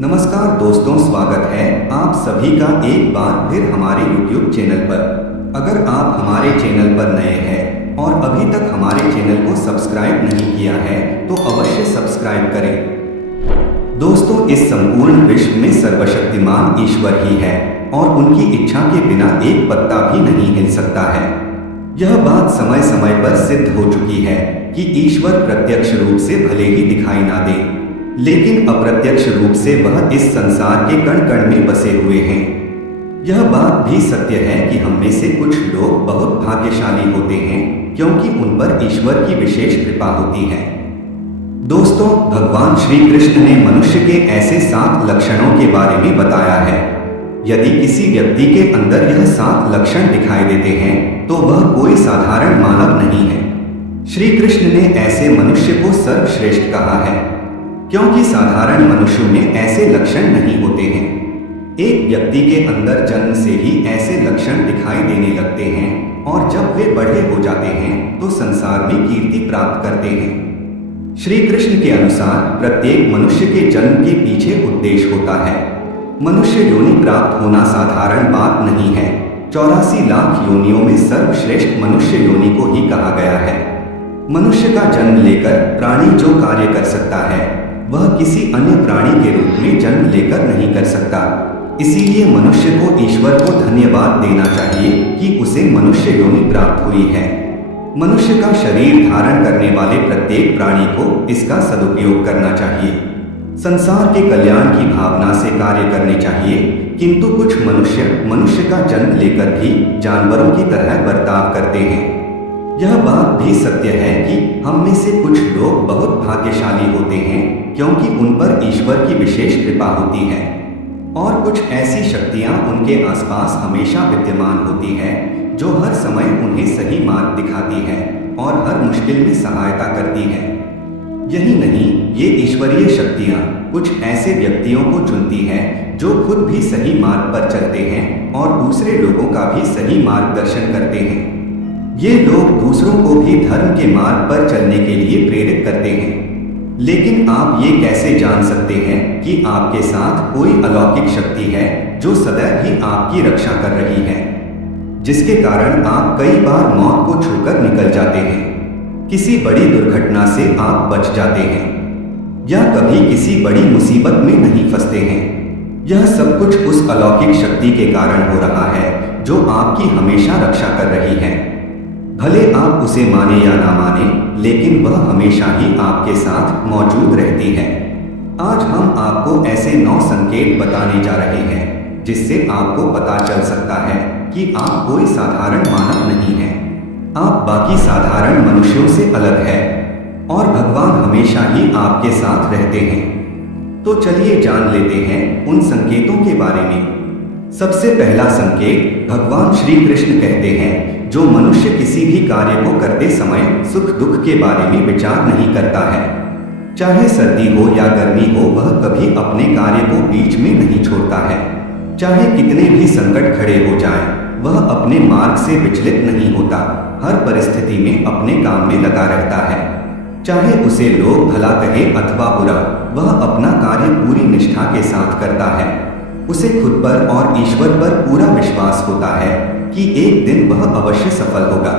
नमस्कार दोस्तों, स्वागत है आप सभी का एक बार फिर हमारे YouTube चैनल पर। अगर आप हमारे चैनल पर नए हैं और अभी तक हमारे चैनल को सब्सक्राइब नहीं किया है तो अवश्य सब्सक्राइब करें। दोस्तों, इस संपूर्ण विश्व में सर्वशक्तिमान ईश्वर ही है और उनकी इच्छा के बिना एक पत्ता भी नहीं हिल सकता है। यह बात समय समय पर सिद्ध हो चुकी है कि ईश्वर प्रत्यक्ष रूप से भले ही दिखाई ना दे, लेकिन अप्रत्यक्ष रूप से वह इस संसार के कण कण में बसे हुए हैं। यह बात भी सत्य है कि हम में से कुछ लोग बहुत भाग्यशाली होते हैं क्योंकि उन पर ईश्वर की विशेष कृपा होती है। दोस्तों, भगवान श्री कृष्ण ने मनुष्य के ऐसे 7 लक्षणों के बारे में बताया है। यदि किसी व्यक्ति के अंदर यह 7 लक्षण दिखाई देते हैं तो वह कोई साधारण मानव नहीं है। श्री कृष्ण ने ऐसे मनुष्य को सर्वश्रेष्ठ कहा है क्योंकि साधारण मनुष्यों में ऐसे लक्षण नहीं होते हैं। एक व्यक्ति के अंदर जन्म से ही ऐसे लक्षण दिखाई देने लगते हैं और जब वे बड़े हो जाते हैं तो संसार में कीर्ति प्राप्त करते हैं। श्री कृष्ण के अनुसार प्रत्येक मनुष्य के जन्म के पीछे उद्देश्य होता है। मनुष्य योनि प्राप्त होना साधारण बात नहीं है। 84 लाख योनियों में सर्वश्रेष्ठ मनुष्य योनि को ही कहा गया है। मनुष्य का जन्म लेकर प्राणी जो कार्य कर सकता है वह किसी अन्य प्राणी के रूप में जन्म लेकर नहीं कर सकता। इसीलिए मनुष्य को ईश्वर को धन्यवाद देना चाहिए कि उसे मनुष्य योनि प्राप्त हुई है। मनुष्य का शरीर धारण करने वाले प्रत्येक प्राणी को इसका सदुपयोग करना चाहिए। संसार के कल्याण की भावना से कार्य करने चाहिए, किंतु कुछ मनुष्य का जन्म लेकर भी जानवरों की तरह बर्ताव करते हैं। यह बात भी सत्य है कि हम में से कुछ लोग बहुत भाग्यशाली होते हैं क्योंकि उन पर ईश्वर की विशेष कृपा होती है और कुछ ऐसी शक्तियां उनके आसपास हमेशा विद्यमान होती है जो हर समय उन्हें सही मार्ग दिखाती है और हर मुश्किल में सहायता करती है। यही नहीं, ये ईश्वरीय शक्तियां कुछ ऐसे व्यक्तियों को चुनती है जो खुद भी सही मार्ग पर चलते हैं और दूसरे लोगों का भी सही मार्गदर्शन करते हैं। ये लोग दूसरों को भी धर्म के मार्ग पर चलने के लिए प्रेरित करते हैं। लेकिन आप ये कैसे जान सकते हैं कि आपके साथ कोई अलौकिक शक्ति है जो सदैव ही आपकी रक्षा कर रही है, जिसके कारण आप कई बार मौत को छूकर निकल जाते हैं, किसी बड़ी दुर्घटना से आप बच जाते हैं या कभी किसी बड़ी मुसीबत में नहीं फंसते हैं। यह सब कुछ उस अलौकिक शक्ति के कारण हो रहा है जो आपकी हमेशा रक्षा कर रही है। भले आप उसे माने या ना माने, लेकिन वह हमेशा ही आपके साथ मौजूद रहती है। आज हम आपको ऐसे 9 संकेत बताने जा रहे हैं जिससे आपको पता चल सकता है कि आप कोई साधारण मानव नहीं हैं। आप बाकी साधारण मनुष्यों से अलग हैं और भगवान हमेशा ही आपके साथ रहते हैं। तो चलिए जान लेते हैं उन संकेतों के बारे में। सबसे पहला संकेत, भगवान श्री कृष्ण कहते हैं, जो मनुष्य किसी भी कार्य को करते समय सुख दुख के बारे में विचार नहीं करता है, चाहे सर्दी हो या गर्मी हो, वह कभी अपने कार्य को बीच में नहीं छोड़ता है। चाहे कितने भी संकट खड़े हो जाएं, वह अपने मार्ग से विचलित नहीं होता, हर परिस्थिति में अपने काम में लगा रहता है। चाहे उसे लोग भला कहे अथवा बुरा, वह अपना कार्य पूरी निष्ठा के साथ करता है। उसे खुद पर और ईश्वर पर पूरा विश्वास होता है कि एक दिन वह अवश्य सफल होगा।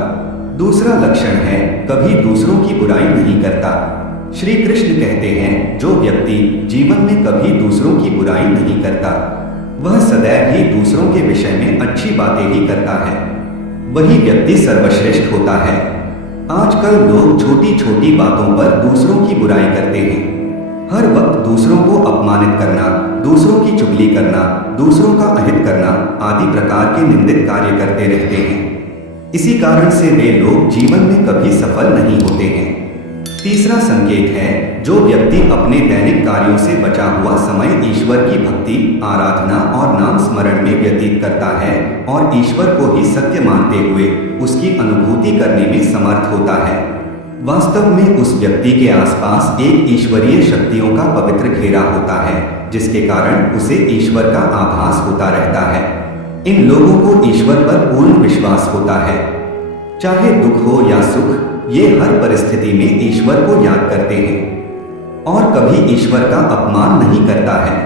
दूसरा लक्षण है, कभी दूसरों की बुराई नहीं करता। श्री कृष्ण कहते हैं, जो व्यक्ति जीवन में कभी दूसरों की बुराई नहीं करता, वह सदैव ही दूसरों के विषय में अच्छी बातें ही करता है। वही व्यक्ति सर्वश्रेष्ठ होता है। आजकल लोग छोटी छोटी बातों पर दूसरों की बुराई करते हैं। हर वक्त दूसरों को अपमानित करना, दूसरों की चुगली करना, दूसरों का अहित करना आदि प्रकार के निंदित कार्य करते रहते हैं। इसी कारण से वे लोग जीवन में कभी सफल नहीं होते हैं। तीसरा संकेत है, जो व्यक्ति अपने दैनिक कार्यों से बचा हुआ समय ईश्वर की भक्ति, आराधना और नाम स्मरण में व्यतीत करता है और ईश्वर को ही सत्य मानते हुए उसकी अनुभूति करने में समर्थ होता है, वास्तव में उस व्यक्ति के आसपास एक ईश्वरीय शक्तियों का पवित्र घेरा होता है, जिसके कारण उसे ईश्वर का आभास होता रहता है। इन लोगों को ईश्वर पर पूर्ण विश्वास होता है। चाहे दुख हो या सुख, ये हर परिस्थिति में ईश्वर को याद करते हैं और कभी ईश्वर का अपमान नहीं करता है।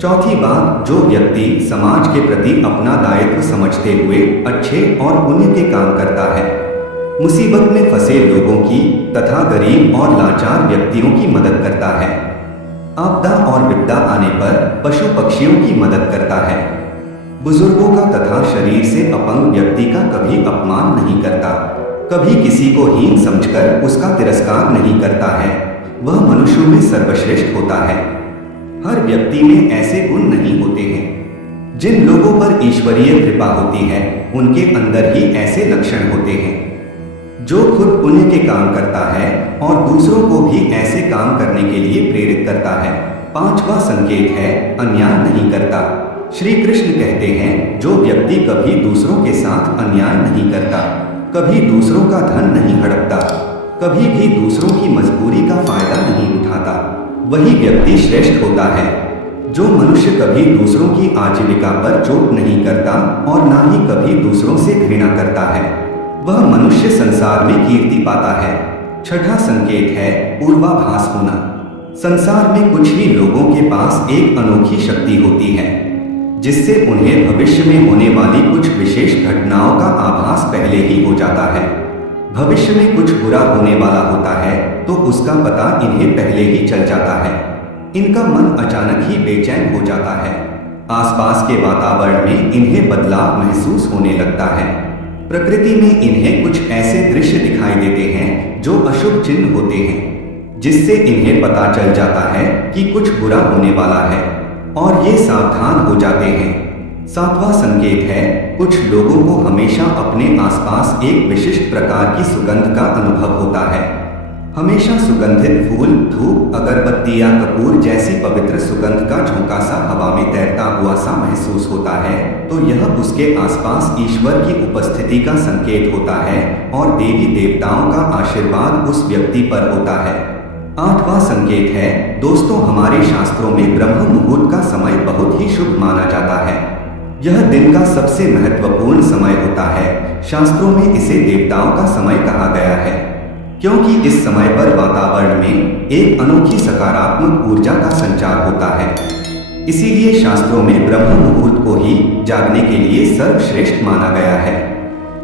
चौथी बात, जो व्यक्ति समाज के प्रति अपना दायित्व समझते हुए अच्छे और पुण्य के काम करता है, मुसीबत में फंसे लोगों की तथा गरीब और लाचार व्यक्तियों की मदद करता है, आपदा और विपदा आने पर पशु पक्षियों की मदद करता है, बुजुर्गों का तथा शरीर से अपंग व्यक्ति का कभी अपमान नहीं करता, कभी किसी को हीन समझकर उसका तिरस्कार नहीं करता है, वह मनुष्यों में सर्वश्रेष्ठ होता है। हर व्यक्ति में ऐसे गुण नहीं होते हैं। जिन लोगों पर ईश्वरीय कृपा होती है उनके अंदर ही ऐसे लक्षण होते हैं। जो खुद पुण्य के काम करता है और दूसरों को भी ऐसे काम करने के लिए प्रेरित करता है। पांचवा संकेत है, अन्याय नहीं करता। श्री कृष्ण कहते हैं, जो व्यक्ति कभी दूसरों के साथ अन्याय नहीं करता, कभी दूसरों का धन नहीं हड़पता, कभी भी दूसरों की मजबूरी का फायदा नहीं उठाता, वही व्यक्ति श्रेष्ठ होता है। जो मनुष्य कभी दूसरों की आजीविका पर चोट नहीं करता और ना ही कभी दूसरों से घृणा करता है, वह मनुष्य संसार में कीर्ति पाता है। छठा संकेत है, पूर्वाभास होना। संसार में कुछ ही लोगों के पास एक अनोखी शक्ति होती है जिससे उन्हें भविष्य में होने वाली कुछ विशेष घटनाओं का आभास पहले ही हो जाता है। भविष्य में कुछ बुरा होने वाला होता है तो उसका पता इन्हें पहले ही चल जाता है। इनका मन अचानक ही बेचैन हो जाता है। आसपास के वातावरण में इन्हें बदलाव महसूस होने लगता है। प्रकृति में इन्हें कुछ ऐसे दृश्य दिखाई देते हैं जो अशुभ चिन्ह होते हैं, जिससे इन्हें पता चल जाता है कि कुछ बुरा होने वाला है और ये सावधान हो जाते हैं। सातवां संकेत है, कुछ लोगों को हमेशा अपने आसपास एक विशिष्ट प्रकार की सुगंध का अनुभव होता है। हमेशा सुगंधित फूल, धूप, अगरबत्ती या कपूर जैसी पवित्र सुगंध का झोंका सा हवा में तैरता हुआ सा महसूस होता है तो यह उसके आसपास ईश्वर की उपस्थिति का संकेत होता है और देवी देवताओं का आशीर्वाद उस व्यक्ति पर होता है। आठवां संकेत है, दोस्तों, हमारे शास्त्रों में ब्रह्म मुहूर्त का समय बहुत ही शुभ माना जाता है। यह दिन का सबसे महत्वपूर्ण समय होता है। शास्त्रों में इसे देवताओं का समय कहा गया है क्योंकि इस समय पर वातावरण में एक अनोखी सकारात्मक ऊर्जा का संचार होता है। इसीलिए शास्त्रों में ब्रह्म मुहूर्त को ही जागने के लिए सर्वश्रेष्ठ माना गया है।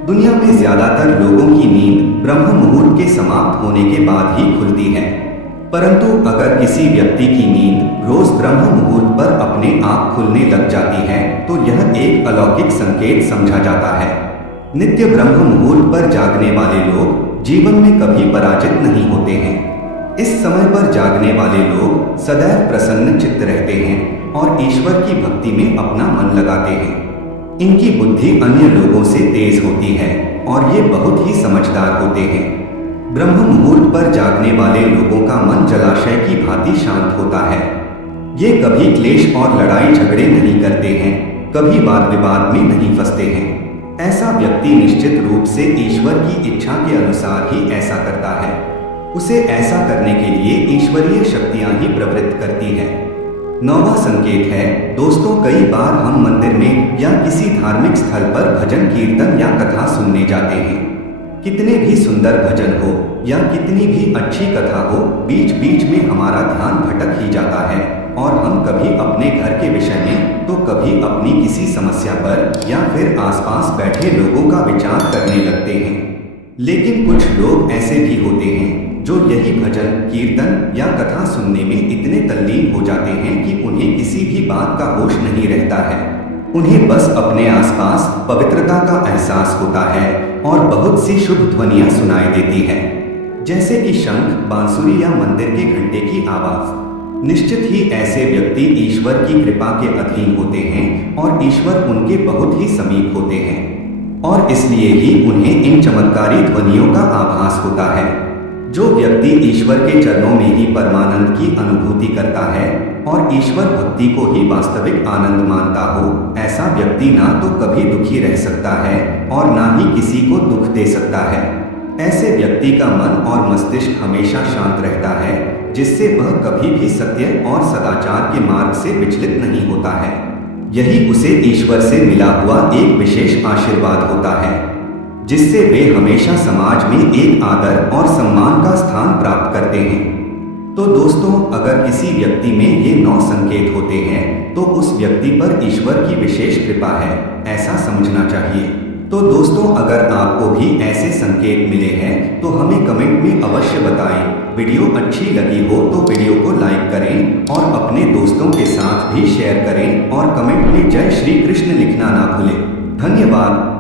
दुनिया में ज्यादातर लोगों की नींद ब्रह्म मुहूर्त के समाप्त होने के बाद ही खुलती है, परंतु अगर किसी व्यक्ति की नींद रोज ब्रह्म मुहूर्त पर अपने आप खुलने लग जाती है तो यह एक अलौकिक संकेत समझा जाता है। नित्य ब्रह्म मुहूर्त पर जागने वाले लोग जीवन में कभी पराजित नहीं होते हैं। इस समय पर जागने वाले लोग सदैव प्रसन्न चित्त रहते हैं और ईश्वर की भक्ति में अपना मन लगाते हैं। इनकी बुद्धि अन्य लोगों से तेज होती है और ये बहुत ही समझदार होते हैं। ब्रह्म मुहूर्त पर जागने वाले लोगों का मन जलाशय की भांति शांत होता है। ये कभी क्लेश और लड़ाई झगड़े नहीं करते हैं, कभी वाद विवाद में नहीं फंसते हैं। ऐसा व्यक्ति निश्चित रूप से ईश्वर की इच्छा के अनुसार ही ऐसा करता है। उसे ऐसा करने के लिए ईश्वरीय शक्तियां ही प्रवृत्त करती है। नौवां संकेत है, दोस्तों, कई बार हम मंदिर में या किसी धार्मिक स्थल पर भजन कीर्तन या कथा सुनने जाते हैं। कितने भी सुंदर भजन हो या कितनी भी अच्छी कथा हो, बीच बीच में हमारा ध्यान भटक ही जाता है और हम कभी अपने घर के विषय में तो कभी अपनी किसी समस्या पर या फिर आसपास बैठे लोगों का विचार करने लगते हैं। लेकिन कुछ लोग ऐसे भी होते हैं जो यही भजन कीर्तन या कथा सुनने में इतने तल्लीन हो जाते हैं कि उन्हें किसी भी बात का होश नहीं रहता है। उन्हें बस अपने आसपास पवित्रता का एहसास होता है और बहुत सी शुभ ध्वनियां सुनाई देती है, जैसे कि शंख, बांसुरी या मंदिर के घंटे की आवाज। निश्चित ही ऐसे व्यक्ति ईश्वर की कृपा के अधीन होते हैं और ईश्वर उनके बहुत ही समीप होते हैं और इसलिए ही उन्हें इन चमत्कारी ध्वनियों का आभास होता है। जो व्यक्ति ईश्वर के चरणों में ही परमानंद की अनुभूति करता है और ईश्वर भक्ति को ही वास्तविक आनंद मानता हो, ऐसा व्यक्ति ना तो कभी दुखी रह सकता है और ना ही किसी को दुख दे सकता है। ऐसे व्यक्ति का मन और मस्तिष्क हमेशा शांत रहता है, जिससे वह कभी भी सत्य और सदाचार के मार्ग से विचलित नहीं होता है। यही उसे ईश्वर से मिला हुआ एक विशेष आशीर्वाद होता है, जिससे वे हमेशा समाज में एक आदर और सम्मान का स्थान प्राप्त करते हैं। तो दोस्तों, अगर किसी व्यक्ति में ये 9 संकेत होते हैं तो उस व्यक्ति पर ईश्वर की विशेष कृपा है, ऐसा समझना चाहिए। तो दोस्तों, अगर आपको भी ऐसे संकेत मिले हैं तो हमें कमेंट में अवश्य बताएं। वीडियो अच्छी लगी हो तो वीडियो को लाइक करें और अपने दोस्तों के साथ भी शेयर करें और कमेंट में जय श्री कृष्ण लिखना ना भूलें। धन्यवाद।